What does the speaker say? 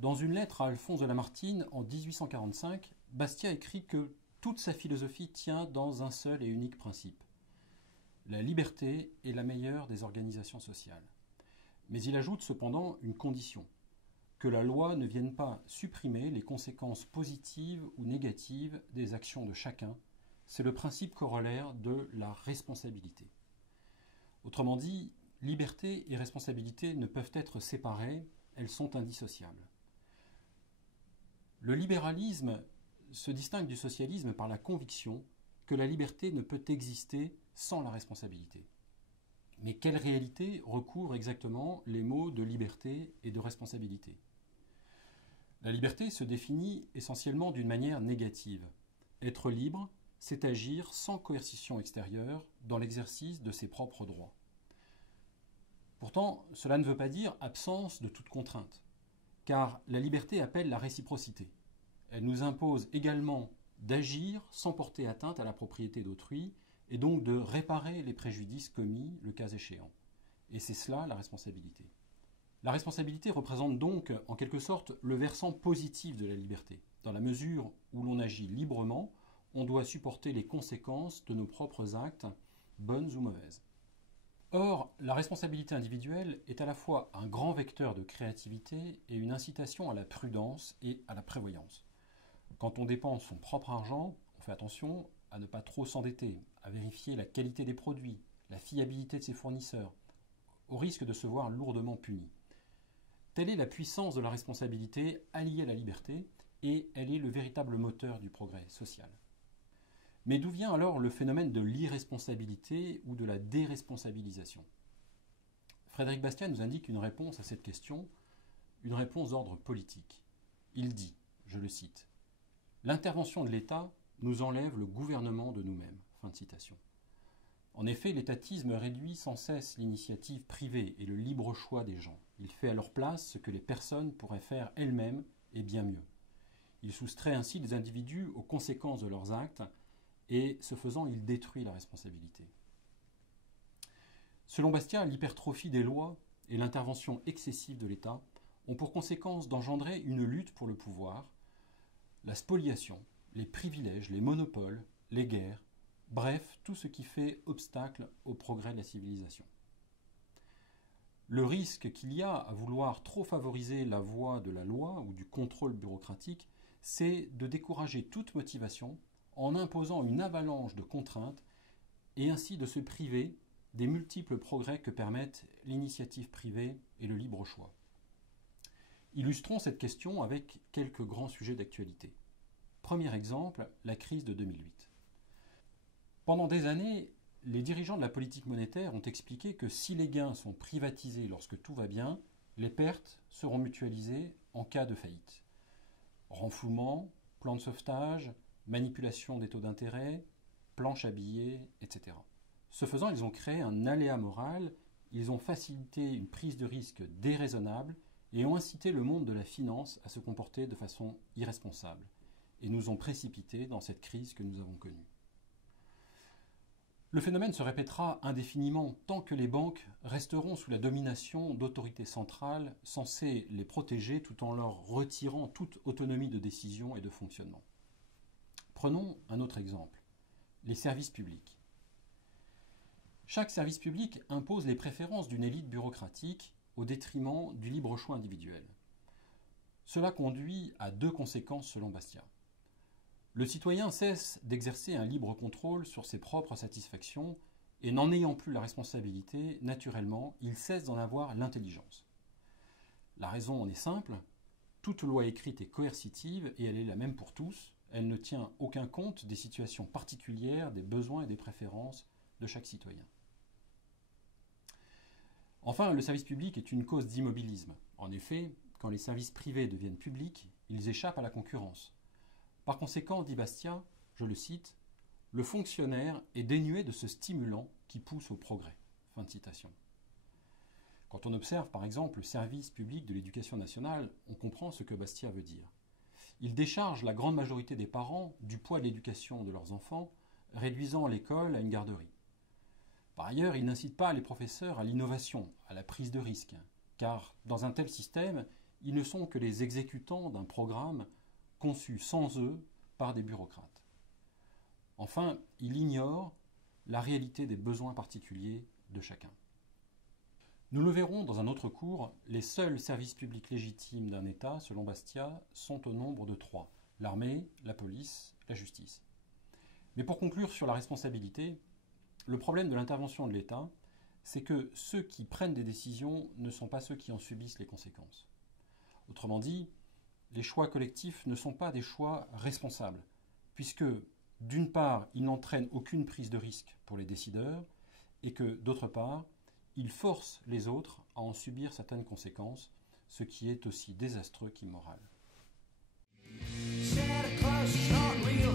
Dans une lettre à Alphonse de Lamartine en 1845, Bastiat écrit que toute sa philosophie tient dans un seul et unique principe. La liberté est la meilleure des organisations sociales. Mais il ajoute cependant une condition, que la loi ne vienne pas supprimer les conséquences positives ou négatives des actions de chacun. C'est le principe corollaire de la responsabilité. Autrement dit, liberté et responsabilité ne peuvent être séparées, elles sont indissociables. Le libéralisme se distingue du socialisme par la conviction que la liberté ne peut exister sans la responsabilité. Mais quelle réalité recouvre exactement les mots de liberté et de responsabilité? La liberté se définit essentiellement d'une manière négative. Être libre, c'est agir sans coercition extérieure dans l'exercice de ses propres droits. Pourtant, cela ne veut pas dire absence de toute contrainte, car la liberté appelle la réciprocité. Elle nous impose également d'agir sans porter atteinte à la propriété d'autrui et donc de réparer les préjudices commis le cas échéant. Et c'est cela la responsabilité. La responsabilité représente donc en quelque sorte le versant positif de la liberté. Dans la mesure où l'on agit librement, on doit supporter les conséquences de nos propres actes, bonnes ou mauvaises. Or, la responsabilité individuelle est à la fois un grand vecteur de créativité et une incitation à la prudence et à la prévoyance. Quand on dépense son propre argent, on fait attention à ne pas trop s'endetter, à vérifier la qualité des produits, la fiabilité de ses fournisseurs, au risque de se voir lourdement puni. Telle est la puissance de la responsabilité alliée à la liberté, et elle est le véritable moteur du progrès social. Mais d'où vient alors le phénomène de l'irresponsabilité ou de la déresponsabilisation? Frédéric Bastiat nous indique une réponse à cette question, une réponse d'ordre politique. Il dit, je le cite, « L'intervention de l'État nous enlève le gouvernement de nous-mêmes. » Fin de citation. En effet, l'étatisme réduit sans cesse l'initiative privée et le libre choix des gens. Il fait à leur place ce que les personnes pourraient faire elles-mêmes et bien mieux. Il soustrait ainsi les individus aux conséquences de leurs actes et, ce faisant, il détruit la responsabilité. Selon Bastiat, l'hypertrophie des lois et l'intervention excessive de l'État ont pour conséquence d'engendrer une lutte pour le pouvoir, la spoliation, les privilèges, les monopoles, les guerres, bref, tout ce qui fait obstacle au progrès de la civilisation. Le risque qu'il y a à vouloir trop favoriser la voie de la loi ou du contrôle bureaucratique, c'est de décourager toute motivation en imposant une avalanche de contraintes et ainsi de se priver des multiples progrès que permettent l'initiative privée et le libre choix. Illustrons cette question avec quelques grands sujets d'actualité. Premier exemple, la crise de 2008. Pendant des années, les dirigeants de la politique monétaire ont expliqué que si les gains sont privatisés lorsque tout va bien, les pertes seront mutualisées en cas de faillite. Renflouement, plan de sauvetage, manipulation des taux d'intérêt, planche à billets, etc. Ce faisant, ils ont créé un aléa moral, ils ont facilité une prise de risque déraisonnable et ont incité le monde de la finance à se comporter de façon irresponsable et nous ont précipités dans cette crise que nous avons connue. Le phénomène se répétera indéfiniment tant que les banques resteront sous la domination d'autorités centrales censées les protéger tout en leur retirant toute autonomie de décision et de fonctionnement. Prenons un autre exemple, les services publics. Chaque service public impose les préférences d'une élite bureaucratique au détriment du libre choix individuel. Cela conduit à deux conséquences selon Bastiat. Le citoyen cesse d'exercer un libre contrôle sur ses propres satisfactions et n'en ayant plus la responsabilité, naturellement, il cesse d'en avoir l'intelligence. La raison en est simple, toute loi écrite est coercitive et elle est la même pour tous, elle ne tient aucun compte des situations particulières, des besoins et des préférences de chaque citoyen. Enfin, le service public est une cause d'immobilisme. En effet, quand les services privés deviennent publics, ils échappent à la concurrence. Par conséquent, dit Bastiat, je le cite, « Le fonctionnaire est dénué de ce stimulant qui pousse au progrès. » Fin de citation. Quand on observe par exemple le service public de l'éducation nationale, on comprend ce que Bastiat veut dire. Il décharge la grande majorité des parents du poids de l'éducation de leurs enfants, réduisant l'école à une garderie. Par ailleurs, il n'incite pas les professeurs à l'innovation, à la prise de risque, car dans un tel système, ils ne sont que les exécutants d'un programme conçu sans eux par des bureaucrates. Enfin, ils ignorent la réalité des besoins particuliers de chacun. Nous le verrons dans un autre cours, les seuls services publics légitimes d'un État, selon Bastiat, sont au nombre de 3, l'armée, la police, la justice. Mais pour conclure sur la responsabilité, le problème de l'intervention de l'État, c'est que ceux qui prennent des décisions ne sont pas ceux qui en subissent les conséquences. Autrement dit, les choix collectifs ne sont pas des choix responsables, puisque d'une part, ils n'entraînent aucune prise de risque pour les décideurs, et que d'autre part, ils forcent les autres à en subir certaines conséquences, ce qui est aussi désastreux qu'immoral. Santa Claus is not real.